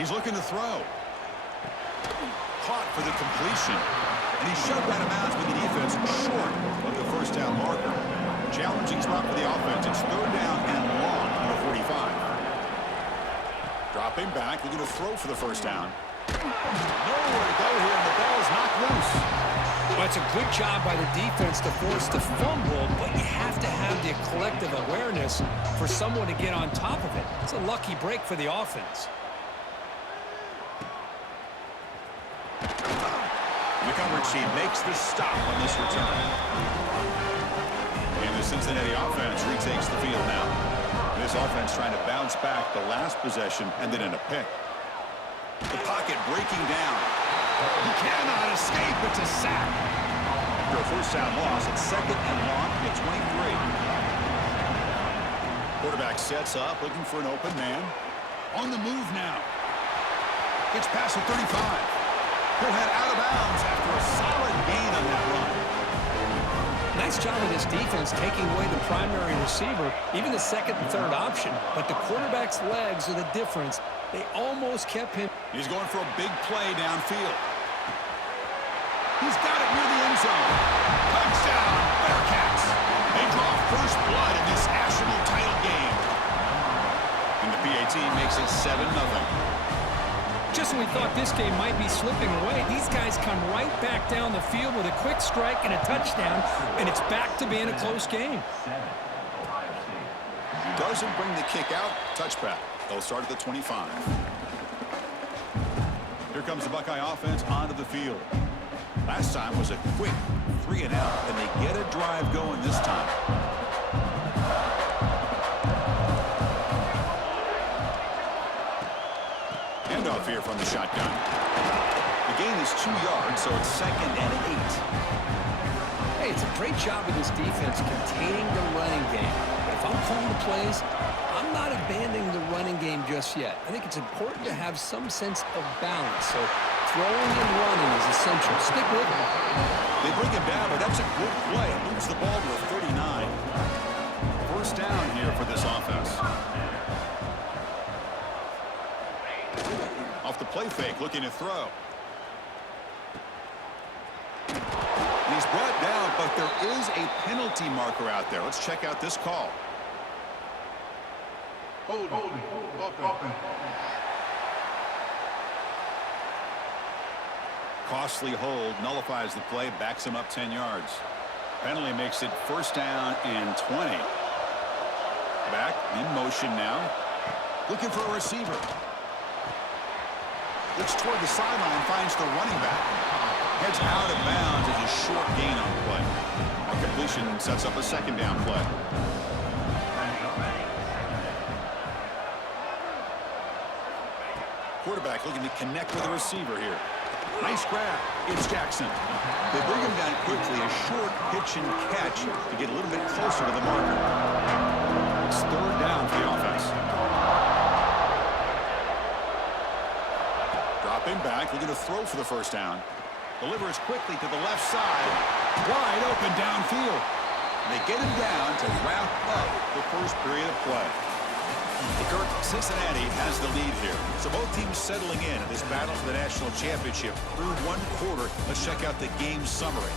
He's looking to throw. Caught for the completion. And he's shoved out of bounds with the defense short of the first down marker. Challenging spot for the offense. It's third down and long on the 45. Dropping back, looking to throw for the first down. Nowhere to go here, and the ball is knocked loose. Well, it's a good job by the defense to force the fumble, but you have to have the collective awareness for someone to get on top of it. It's a lucky break for the offense. The coverage team makes the stop on this return. And the Cincinnati offense retakes the field now. This offense trying to bounce back the last possession and then in a pick. The pocket breaking down. He cannot escape. It's a sack. After a first down loss, it's second and long at 23. Quarterback sets up, looking for an open man. On the move now. Gets past the 35. He'll head out of bounds after a solid gain on that run. Nice job of this defense taking away the primary receiver, even the second and third option. But the quarterback's legs are the difference. They almost kept him. He's going for a big play downfield. He's got it near the end zone. Touchdown, Bearcats. They draw first blood in this national title game. And the PAT makes it 7-0. Just when we thought this game might be slipping away, these guys come right back down the field with a quick strike and a touchdown, and it's back to being a close game. Doesn't bring the kick out. Touchback. They'll start at the 25. Here comes the Buckeye offense onto the field. Last time was a quick 3-and-out, and they get a drive going this time. Handoff here from the shotgun. The gain is 2 yards, so it's second and 8. Hey, it's a great job of this defense containing the running game. But if I'm calling the plays, I'm not abandoning the running game just yet. I think it's important to have some sense of balance. So throwing and running is essential. Stick with it. They bring him down, but that's a good play. It moves the ball to a 39. First down here for this offense. Off the play fake, looking to throw. And he's brought down, but there is a penalty marker out there. Let's check out this call. Hold. Costly hold, nullifies the play, backs him up 10 yards. Penalty makes it first down and 20. Back, in motion now. Looking for a receiver. Looks toward the sideline, finds the running back. Heads out of bounds as a short gain on the play. A completion sets up a second down play. Quarterback looking to connect with a receiver here. Nice grab. It's Jackson. They bring him down quickly. A short pitch and catch to get a little bit closer to the marker. It's third down for the offense. Dropping back, looking to throw for the first down. Delivers quickly to the left side. Wide open downfield. And they get him down to wrap up the first period of play. Kirk, Cincinnati has the lead here. So both teams settling in this battle for the national championship through one quarter. Let's check out the game summary.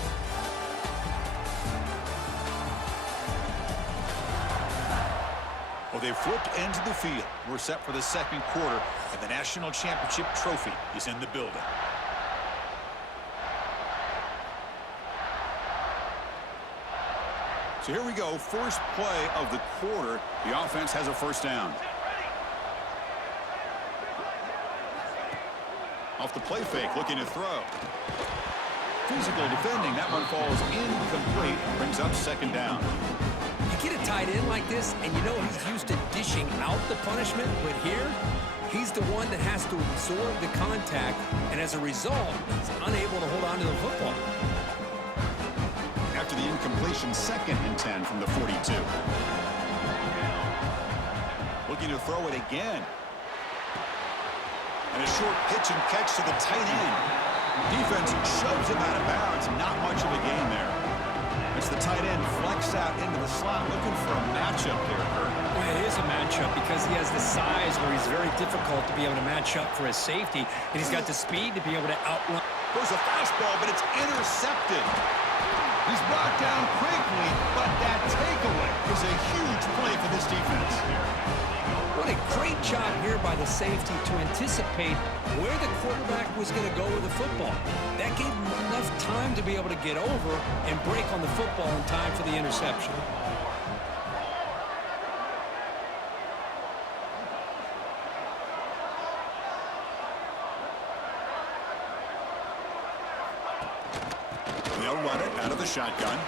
Well, they've flipped into the field. We're set for the second quarter, and the national championship trophy is in the building. So here we go, first play of the quarter. The offense has a first down. Off the play fake, looking to throw. Physical defending, that one falls incomplete, brings up second down. You get a tight end like this, and you know he's used to dishing out the punishment, but here, he's the one that has to absorb the contact, and as a result, he's unable to hold on to the football. After the incompletion, second and 10 from the 42. Looking to throw it again. And a short pitch and catch to the tight end. Defense shoves him out of bounds. Not much of a gain there. It's the tight end flexed out into the slot, looking for a matchup here, Kurt. Well, it is a matchup because because he has the size where he's very difficult to be able to match up for his safety, and he's got the speed to be able to outrun. There's a fastball, but it's intercepted. He's brought down quickly, but that takeaway is a huge play for this defense. What a great job here by the safety to anticipate where the quarterback was going to go with the football. That gave him enough time to be able to get over and break on the football in time for the interception. They'll run it out of the shotgun.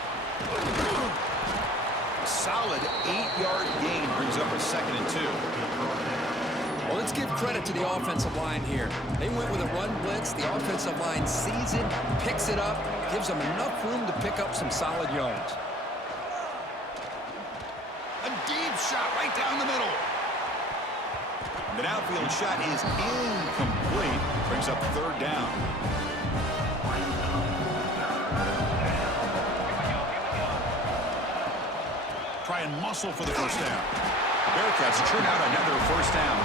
A solid 8-yard gain brings up a 2nd and 2. Well, let's give credit to the offensive line here. They went with a run blitz. The offensive line sees it, picks it up, gives them enough room to pick up some solid yards. A deep shot right down the middle. The outfield shot is incomplete. Brings up 3rd down. Try and muscle for the first down. Bearcats turn out another first down.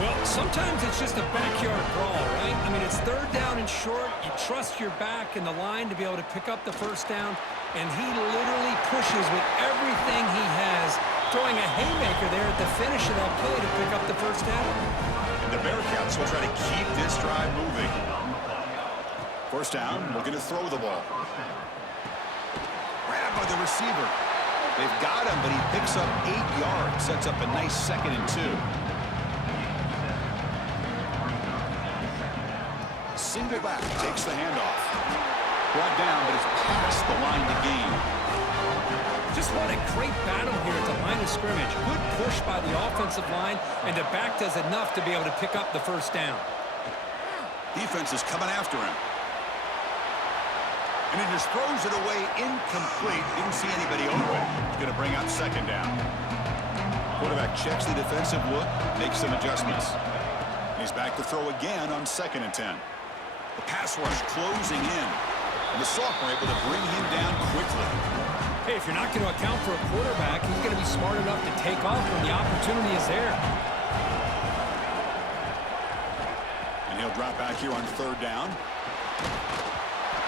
Well, sometimes it's just a backyard brawl, right? I mean, it's 3rd down and short. You trust your back in the line to be able to pick up the first down, and he literally pushes with everything he has, throwing a haymaker there at the finish of that play to pick up the first down. And the Bearcats will try to keep this drive moving. First down, looking to throw the ball. Grabbed by the receiver. They've got him, but he picks up 8 yards. Sets up a nice 2nd and 2. Single back, takes the handoff. Brought down, but it's past the line to gain. Just what a great battle here at the line of scrimmage. Good push by the offensive line, and the back does enough to be able to pick up the first down. Defense is coming after him. And he just throws it away incomplete. Didn't see anybody open. He's going to bring up 2nd down. Quarterback checks the defensive look, makes some adjustments. He's back to throw again on 2nd and 10. The pass rush closing in. And the sophomore able to bring him down quickly. Hey, if you're not going to account for a quarterback, he's going to be smart enough to take off when the opportunity is there. And he'll drop back here on 3rd down.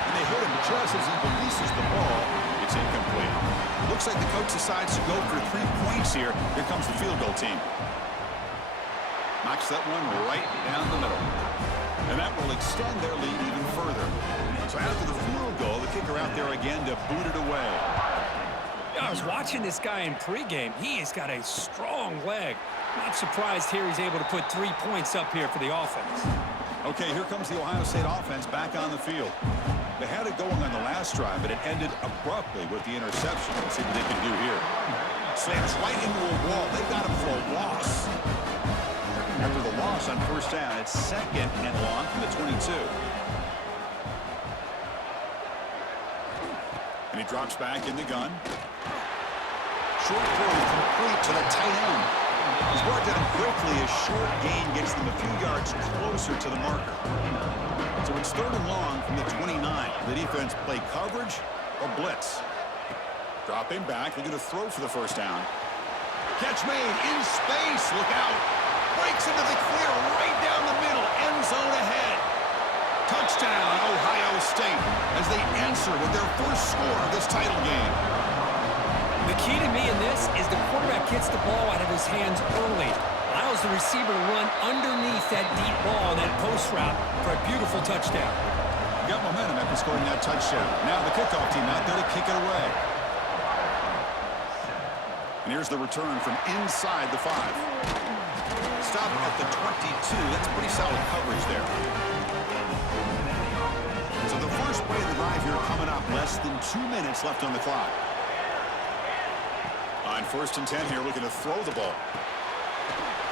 And they hit him just as he releases the ball. It's incomplete. Looks like the coach decides to go for 3 points here. Here comes the field goal team. Knocks that one right down the middle. And that will extend their lead even further. So after the field goal, the kicker out there again to boot it away. I was watching this guy in pregame. He has got a strong leg. Not surprised here he's able to put 3 points up here for the offense. Okay, here comes the Ohio State offense back on the field. They had it going on the last drive, but it ended abruptly with the interception. Let's see what they can do here. Slams right into a wall. They got him for a loss. After the loss on first down, it's 2nd and long from the 22. And he drops back in the gun. Short throw complete to the tight end. He's brought down quickly. A short gain gets them a few yards closer to the marker. So it's 3rd and long from the 29. The defense play coverage or blitz. Dropping back. They're going to throw for the first down. Catch made in space. Look out. Breaks into the clear right down the middle. End zone ahead. Touchdown, Ohio State, as they answer with their first score of this title game. The key to me in this is the quarterback gets the ball out of his hands early. Allows the receiver to run underneath that deep ball, that post route, for a beautiful touchdown. Got momentum after scoring that touchdown. Now the kickoff team out there to kick it away. And here's the return from inside the 5. Stop at the 22. That's pretty solid coverage there. So the first play of the drive here coming up. Less than 2 minutes left on the clock. On 1st and 10 here, looking to throw the ball.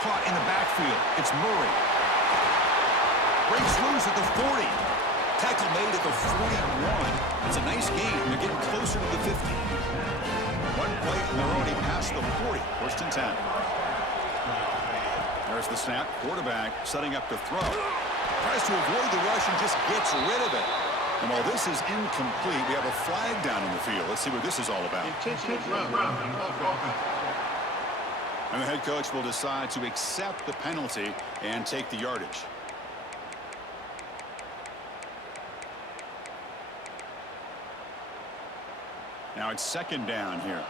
Caught in the backfield. It's Murray. Breaks loose at the 40. Tackle made at the 41. It's a nice game. They're getting closer to the 50. One play, and they're already past the 40. 1st and 10. There's the snap. Quarterback setting up to throw. Tries to avoid the rush and just gets rid of it. And while this is incomplete, we have a flag down in the field. Let's see what this is all about. And the head coach will decide to accept the penalty and take the yardage. Now it's second down here.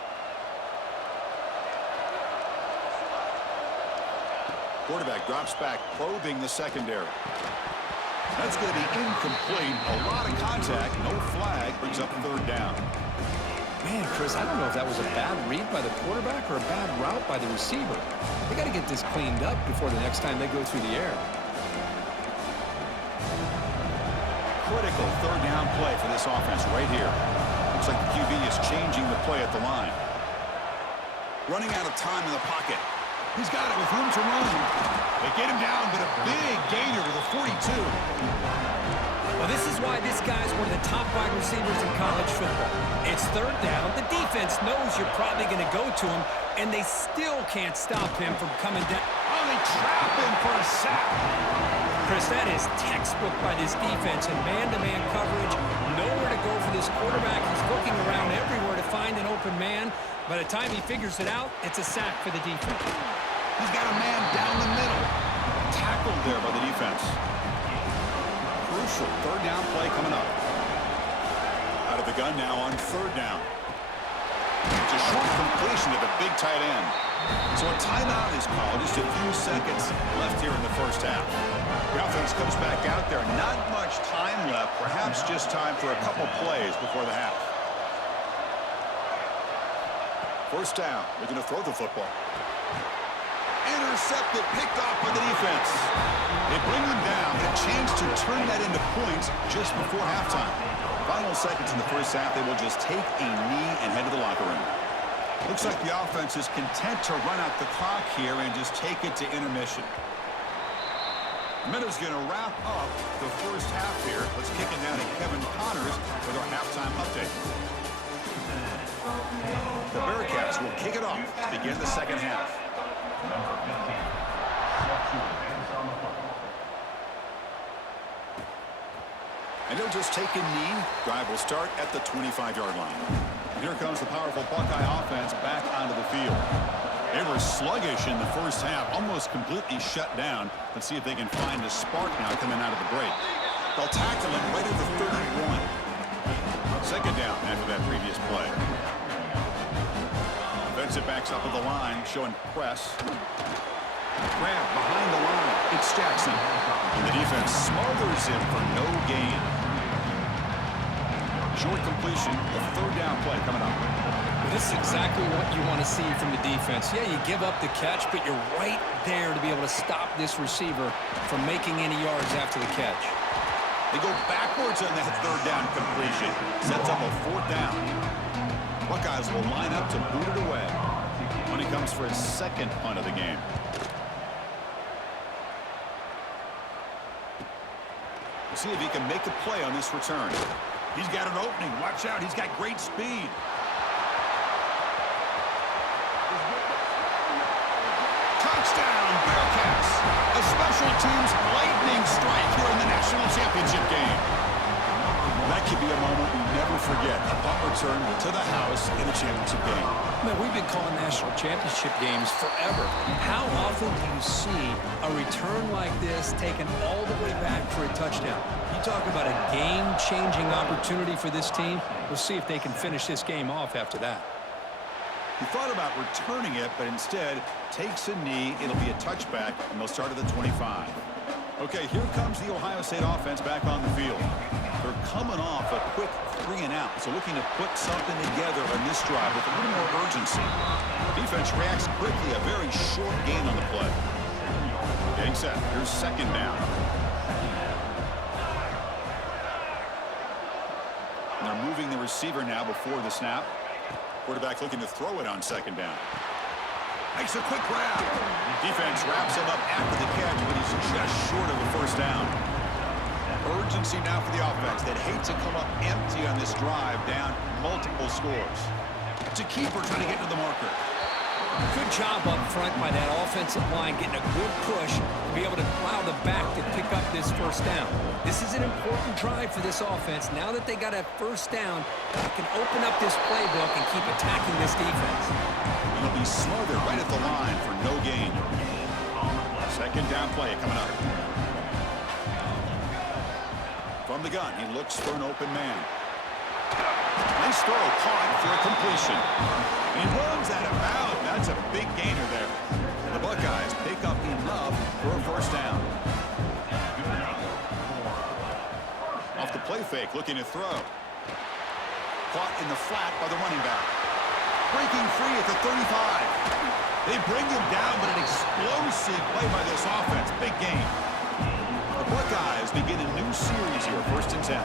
Quarterback drops back, probing the secondary. That's going to be incomplete. A lot of contact, no flag, brings up third down. Man, Chris, I don't know if that was a bad read by the quarterback or a bad route by the receiver. They got to get this cleaned up before the next time they go through the air. Critical third down play for this offense right here. Looks like the QB is changing the play at the line. Running out of time in the pocket. He's got it with room to run. They get him down, but a big gainer to the 42. Well, this is why this guy's one of the top wide receivers in college football. It's third down. The defense knows you're probably going to go to him, and they still can't stop him from coming down. Oh, they trap him for a sack. Chris, that is textbook by this defense in man-to-man coverage. Nowhere to go for this quarterback. He's looking around everywhere to find an open man. By the time he figures it out, it's a sack for the defense. He's got a man down the middle. Tackled there by the defense. Crucial third down play coming up. Out of the gun now on third down. It's a short completion to the big tight end. So a timeout is called. Just a few seconds left here in the first half. The offense comes back out there. Not much time left. Perhaps just time for a couple plays before the half. First down. They're going to throw the football. Intercepted, picked off by the defense. They bring him down, but a chance to turn that into points just before halftime. Final seconds in the first half, they will just take a knee and head to the locker room. Looks like the offense is content to run out the clock here and just take it to intermission. Minutes going to wrap up the first half here. Let's kick it down to Kevin Connors with our halftime update. The Bearcats will kick it off to begin the second half. And he'll just take a knee. Drive will start at the 25-yard line. And here comes the powerful Buckeye offense back onto the field. They were sluggish in the first half, almost completely shut down. Let's see if they can find a spark now coming out of the break. They'll tackle him right at the 31. Second down after that previous play. Defensive backs up at the line, showing press. Grab behind the line. It's Jackson. And the defense smothers him for no gain. Short completion, the third down play coming up. Well, this is exactly what you want to see from the defense. Yeah, you give up the catch, but you're right there to be able to stop this receiver from making any yards after the catch. They go backwards on that third down completion. Sets up a fourth down. Buckeyes will line up to boot it away when he comes for his second punt of the game. We'll see if he can make a play on this return. He's got an opening. Watch out. He's got great speed. Touchdown, Bearcats. A special teams lightning strike here in the national championship game. That could be a moment we never forget. A punt return to the house in a championship game. Man, we've been calling national championship games forever. How often do you see a return like this taken all the way back for a touchdown? You talk about a game-changing opportunity for this team. We'll see if they can finish this game off after that. He thought about returning it, but instead takes a knee. It'll be a touchback, and they'll start at the 25. Okay, here comes the Ohio State offense back on the field. They're coming off a quick 3-and-out, so looking to put something together on this drive with a little more urgency. Defense reacts quickly, a very short gain on the play. Getting set. Here's second down. And they're moving the receiver now before the snap. Quarterback looking to throw it on second down. Makes a quick grab. Defense wraps him up after the catch, but he's just short of the first down. Urgency now for the offense. They'd hate to come up empty on this drive, down multiple scores. It's a keeper trying to get to the marker. Could job up front by that offensive line, getting a good push to be able to allow the back to pick up this first down. This is an important drive for this offense. Now that they got a first down, they can open up this playbook and keep attacking this defense. He'll be smothered right at the line for no gain. Second down play coming up. From the gun, he looks for an open man. Nice throw, caught for a completion. He runs out of bounds. That's a big gainer there. The Buckeyes pick up enough for a first down. Off the play fake, looking to throw. Caught in the flat by the running back. Breaking free at the 35. They bring him down, but an explosive play by this offense. Big game. The Buckeyes begin a new series here, 1st and 10.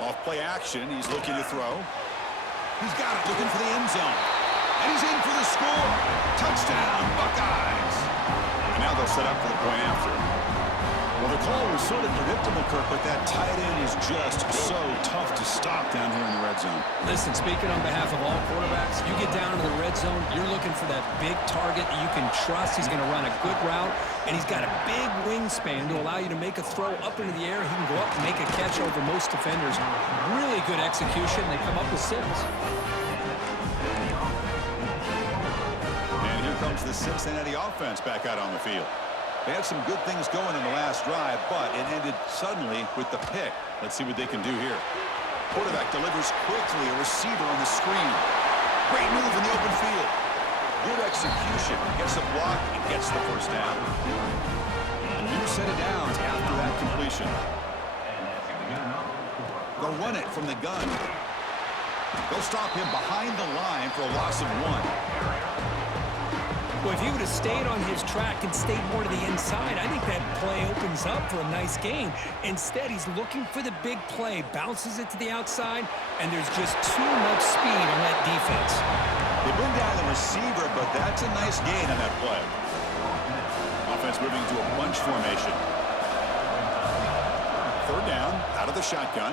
Off play action, he's looking to throw. He's got it, looking for the end zone. And he's in for the score. Touchdown, Buckeyes. And now they'll set up for the point after. Well, the call was sort of predictable, Kirk, but that tight end is just so tough to stop down here in the red zone. Listen, speaking on behalf of all quarterbacks, you get down to the red zone, you're looking for that big target that you can trust. He's going to run a good route, and he's got a big wingspan to allow you to make a throw up into the air. He can go up and make a catch over most defenders. Really good execution. They come up with 6. And here comes the Cincinnati offense back out on the field. They had some good things going in the last drive, but it ended suddenly with the pick. Let's see what they can do here. Quarterback delivers quickly, a receiver on the screen. Great move in the open field. Good execution. Gets a block and gets the first down. A new set of downs after that completion. They'll run it from the gun. They'll stop him behind the line for a loss of 1. Well, if he would have stayed on his track and stayed more to the inside, I think that play opens up for a nice gain. Instead, he's looking for the big play, bounces it to the outside, and there's just too much speed on that defense. They bring down the receiver, but that's a nice gain on that play. Offense moving to a bunch formation. 3rd down, out of the shotgun.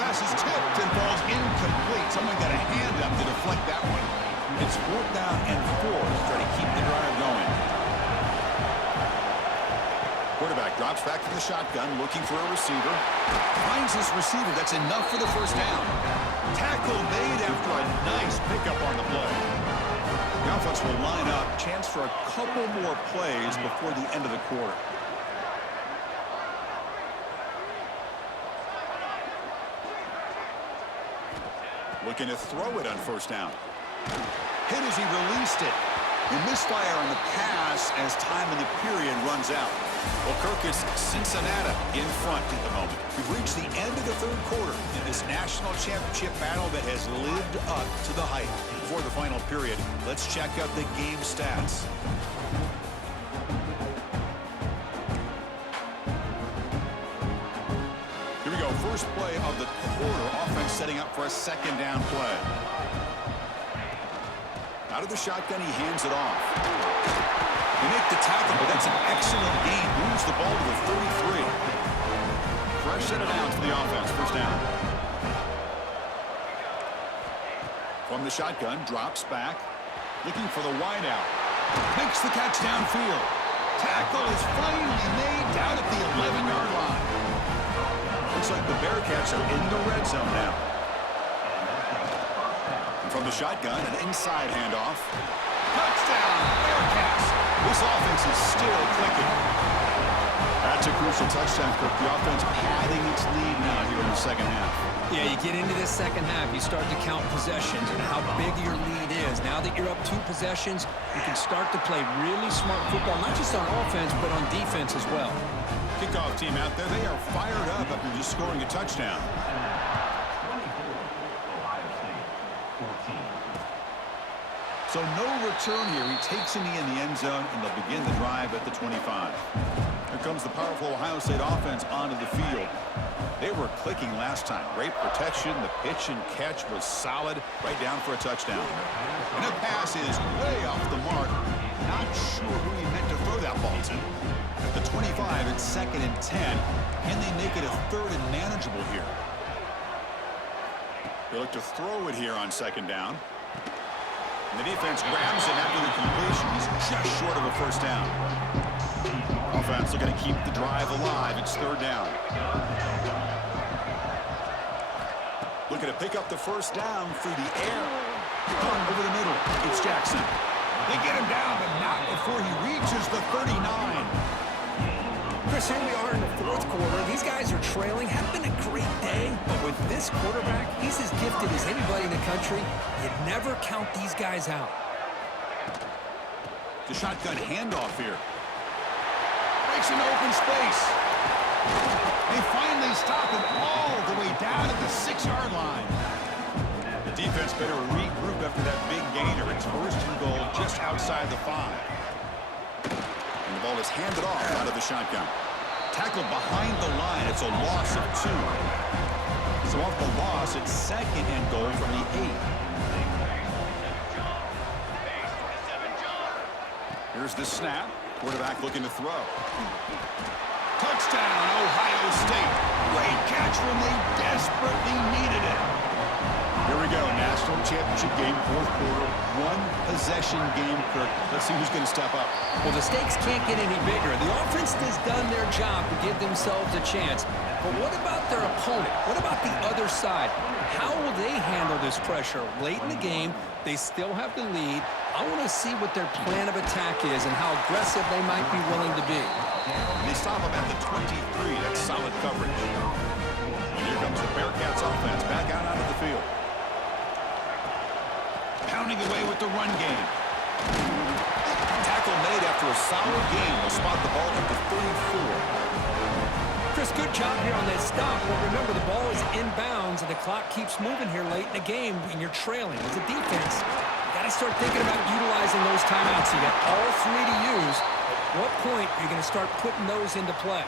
Pass is tipped and falls incomplete. Someone got a hand up to deflect that one. It's 4th down and 4 to try to keep the drive going. Quarterback drops back from the shotgun, looking for a receiver. Finds his receiver. That's enough for the first down. Tackle made after a nice pickup on the play. The offense will line up. Chance for a couple more plays before the end of the quarter. Looking to throw it on 1st down. Hit as he released it. A misfire on the pass as time in the period runs out. Well, Kirk, it's Cincinnati in front at the moment. We've reached the end of the 3rd quarter in this national championship battle that has lived up to the hype. Before the final period, let's check out the game stats. Here we go. First play of the quarter. Offense setting up for a 2nd down play. Out of the shotgun, he hands it off. They make the tackle, but that's an excellent gain. Moves the ball to the 33. Fresh set of downs for the offense. First down. From the shotgun, drops back. Looking for the wideout. Makes the catch downfield. Tackle is finally made down at the 11-yard line. Looks like the Bearcats are in the red zone now. From the shotgun, an inside handoff. Touchdown, Bearcats. This offense is still clicking. That's a crucial touchdown, Kirk. The offense padding its lead now here in the 2nd half. Yeah, you get into this 2nd half, you start to count possessions and how big your lead is. Now that you're up 2 possessions, you can start to play really smart football, not just on offense, but on defense as well. Kickoff team out there, they are fired up after just scoring a touchdown. So no return here. He takes in the end zone, and they'll begin the drive at the 25. Here comes the powerful Ohio State offense onto the field. They were clicking last time. Great protection. The pitch and catch was solid, right down for a touchdown. And that pass is way off the mark. Not sure who he meant to throw that ball to. At the 25, it's 2nd and 10. Can they make it a 3rd and manageable here? They look to throw it here on second down. And the defense grabs him after the completion. He's just short of a first down. Offense looking to keep the drive alive. It's third down. Looking to pick up the first down through the air. Over the middle. It's Jackson. They get him down, but not before he reaches the 39. Chris, here we are in the fourth quarter. These guys are trailing. Have been a great day, but with this quarterback, he's as gifted as anybody in the country. You'd never count these guys out. The shotgun handoff here. Breaks into open space. They finally stop him all the way down at the 6-yard line. The defense better regroup after that big gainer. It's first and goal just outside the 5. And the ball is handed off out of the shotgun. Tackled behind the line. It's a loss of 2. So off the loss, it's second and goal from the 8. Here's the snap. Quarterback looking to throw. Touchdown, Ohio State. Great catch when they desperately needed it. Here we go, national championship game, fourth quarter, one-possession game, Kirk. Let's see who's going to step up. Well, the stakes can't get any bigger. The offense has done their job to give themselves a chance. But what about their opponent? What about the other side? How will they handle this pressure? Late in the game, they still have the lead. I want to see what their plan of attack is and how aggressive they might be willing to be. They stop him at the 23. That's solid coverage. And here comes the Bearcats offense back out onto the field. Pounding away with the run game. Tackle made after a solid game. Will spot the ball at the 34. Chris, good job here on that stop. But remember, the ball is inbounds, and the clock keeps moving here late in the game, and you're trailing. As a defense, you got to start thinking about utilizing those timeouts. You got all 3 to use. At what point are you going to start putting those into play?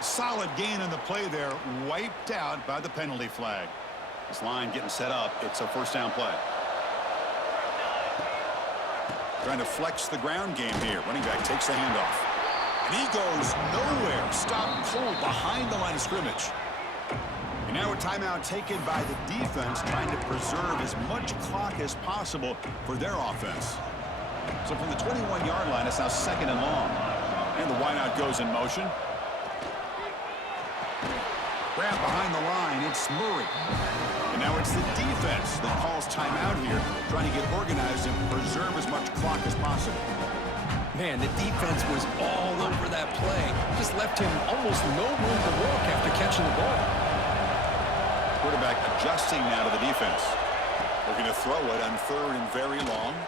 Solid gain on the play there, wiped out by the penalty flag. This line getting set up. It's a first down play. Trying to flex the ground game here. Running back takes the handoff. And he goes nowhere. Stop cold behind the line of scrimmage. And now a timeout taken by the defense, trying to preserve as much clock as possible for their offense. So from the 21-yard line, it's now second and long. And the wideout goes in motion. Grab behind the line, it's Murray. And now it's the defense that calls timeout here, trying to get organized and preserve as much clock as possible. Man, the defense was all over that play. Just left him almost no room to walk after catching the ball. Quarterback adjusting now to the defense. Looking to throw it on third and very long.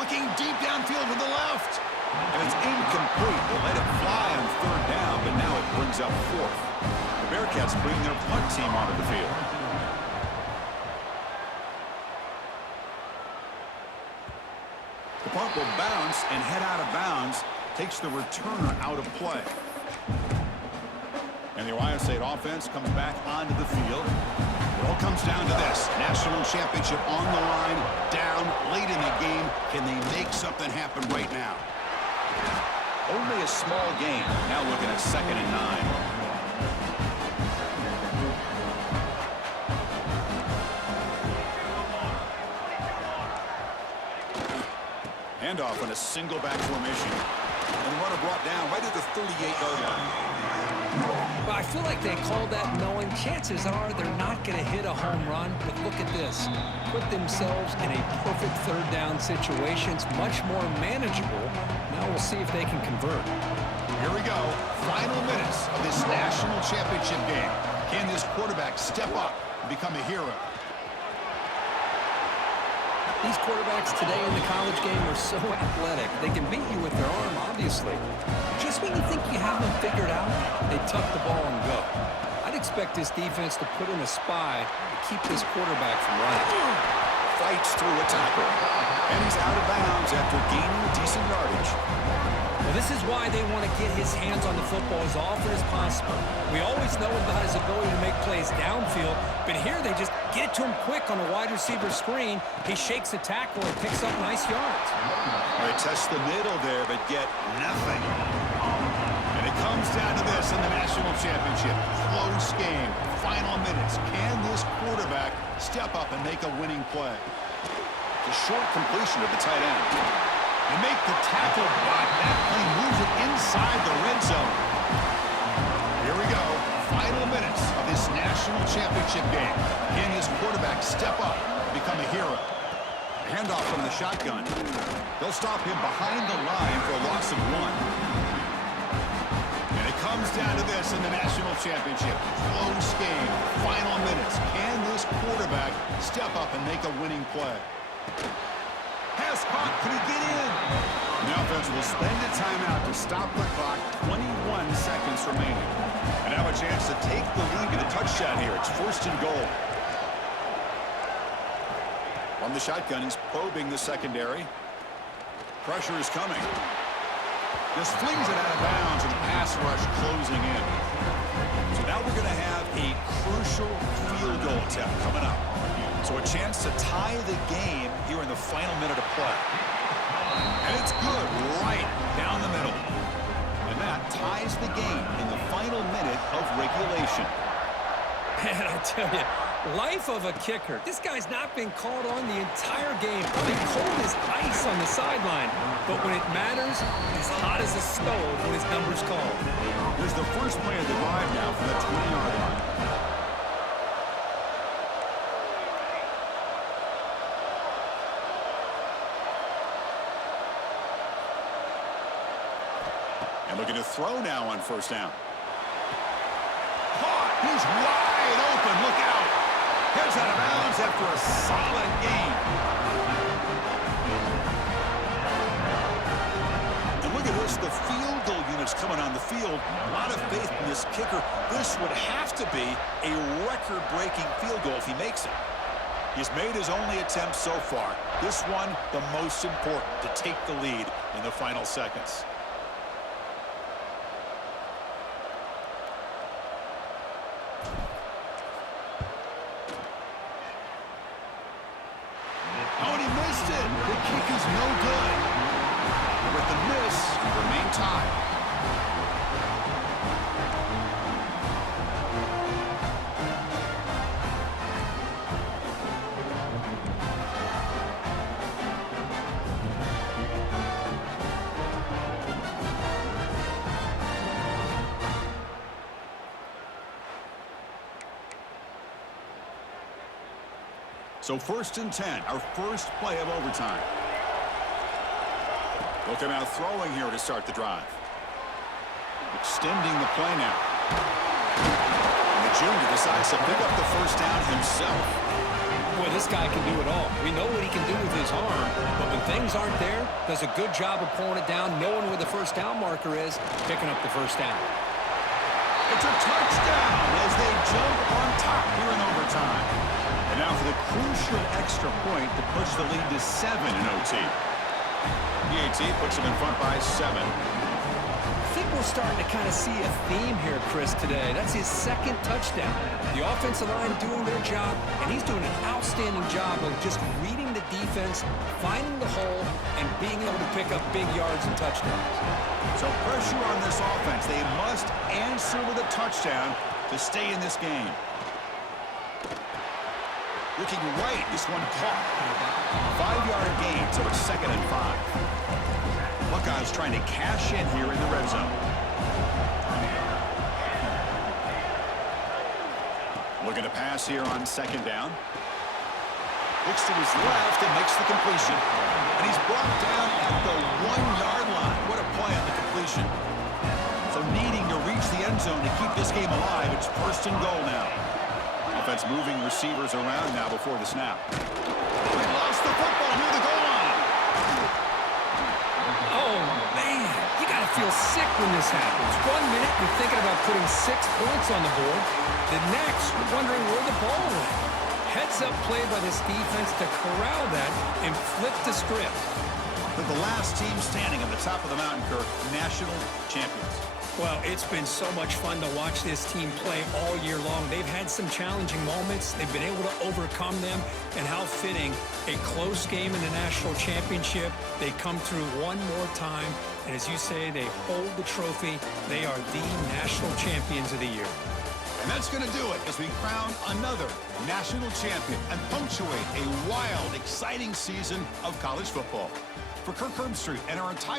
Looking deep downfield to the left. And it's incomplete. They let it fly on third down, but now it brings up fourth. The Bearcats bring their punt team onto the field. The punt will bounce and head out of bounds. Takes the returner out of play. And the Ohio State offense comes back onto the field. It all comes down to this. National championship on the line, down late in the game. Can they make something happen right now? Only a small game. Now looking at second and 9. Handoff on a single back formation. And the runner brought down right at the 38-yard line. Well, I feel like they called that knowing chances are they're not going to hit a home run. But look at this. Put themselves in a perfect third down situation. It's much more manageable. Now we'll see if they can convert. Here we go. Final minutes of this national championship game. Can this quarterback step up and become a hero? These quarterbacks today in the college game are so athletic. They can beat you with their arm, obviously. Just when you think you have them figured out, they tuck the ball and go. I'd expect this defense to put in a spy to keep this quarterback from running. Fights through a tackle. And he's out of bounds after gaining decent yardage. Well, this is why they want to get his hands on the football as often as possible. We always know about his ability to make plays downfield, but here they just get it to him quick on a wide receiver screen. He shakes the tackle and picks up nice yards. All right, test the middle there, but get nothing. And it comes down to this in the national championship. Close game, final minutes. Can this quarterback step up and make a winning play? It's a short completion of the tight end. They make the tackle, but that play moves it inside the red zone. Here we go. Final minutes of this national championship game. Can his quarterback step up and become a hero? Handoff from the shotgun. They'll stop him behind the line for a loss of 1. And it comes down to this in the national championship. Close game. Final minutes. Can this quarterback step up and make a winning play? Pass caught. Can he get in? The offense will spend a timeout to stop the clock. 21 seconds remaining. And have a chance to take the lead in a touchdown here. It's 1st and goal. On the shotgun, he's probing the secondary. Pressure is coming. Just flings it out of bounds, and the pass rush closing in. So now we're going to have a crucial field goal attempt coming up. So a chance to tie the game here in the final minute of play. And it's good right down the middle. And that ties the game in the final minute of regulation. Man, I tell you, life of a kicker. This guy's not been called on the entire game. Probably cold as ice on the sideline. But when it matters, he's hot as a stove when his number's called. Here's the first play of the drive now from the 20-yard line. And looking to throw now on 1st down. Caught! He's wide open. Look out! Heads out of bounds after a solid game. And look at this, the field goal units coming on the field. A lot of faith in this kicker. This would have to be a record-breaking field goal if he makes it. He's made his only attempt so far. This one, the most important, to take the lead in the final seconds. Oh, and he missed it. The kick is no good. And with the miss, remain tied. So 1st and 10, our first play of overtime. Looking out throwing here to start the drive. Extending the play now. And the junior decides to pick up the 1st down himself. Boy, this guy can do it all. We know what he can do with his arm, but when things aren't there, does a good job of pulling it down, knowing where the 1st down marker is, picking up the 1st down. It's a touchdown as they jump on top here in overtime. And now for the crucial extra point to push the lead to 7 in OT. PAT puts them in front by 7. I think we're starting to kind of see a theme here, Chris, today. That's his 2nd touchdown. The offensive line doing their job, and he's doing an outstanding job of just reading the defense, finding the hole, and being able to pick up big yards and touchdowns. So pressure on this offense. They must answer with a touchdown to stay in this game. Looking right, this one caught. 5-yard gain, so it's 2nd and 5. Buckeyes trying to cash in here in the red zone. Looking to pass here on 2nd down. Looks to his left and makes the completion. And he's brought down at the 1-yard line. What a play on the completion. So needing to reach the end zone to keep this game alive, it's 1st and goal now. Offense moving receivers around now before the snap. They lost the football near the goal line. Oh, man. You got to feel sick when this happens. 1 minute, you're thinking about putting 6 points on the board. The next, you're wondering where the ball went. Heads-up play by this defense to corral that and flip the script. They're the last team standing at the top of the mountain, Kirk, national champions. Well, it's been so much fun to watch this team play all year long. They've had some challenging moments. They've been able to overcome them. And how fitting, a close game in the national championship. They come through one more time. And as you say, they hold the trophy. They are the national champions of the year. And that's going to do it as we crown another national champion and punctuate a wild, exciting season of college football. For Kirk Herbstreit and our entire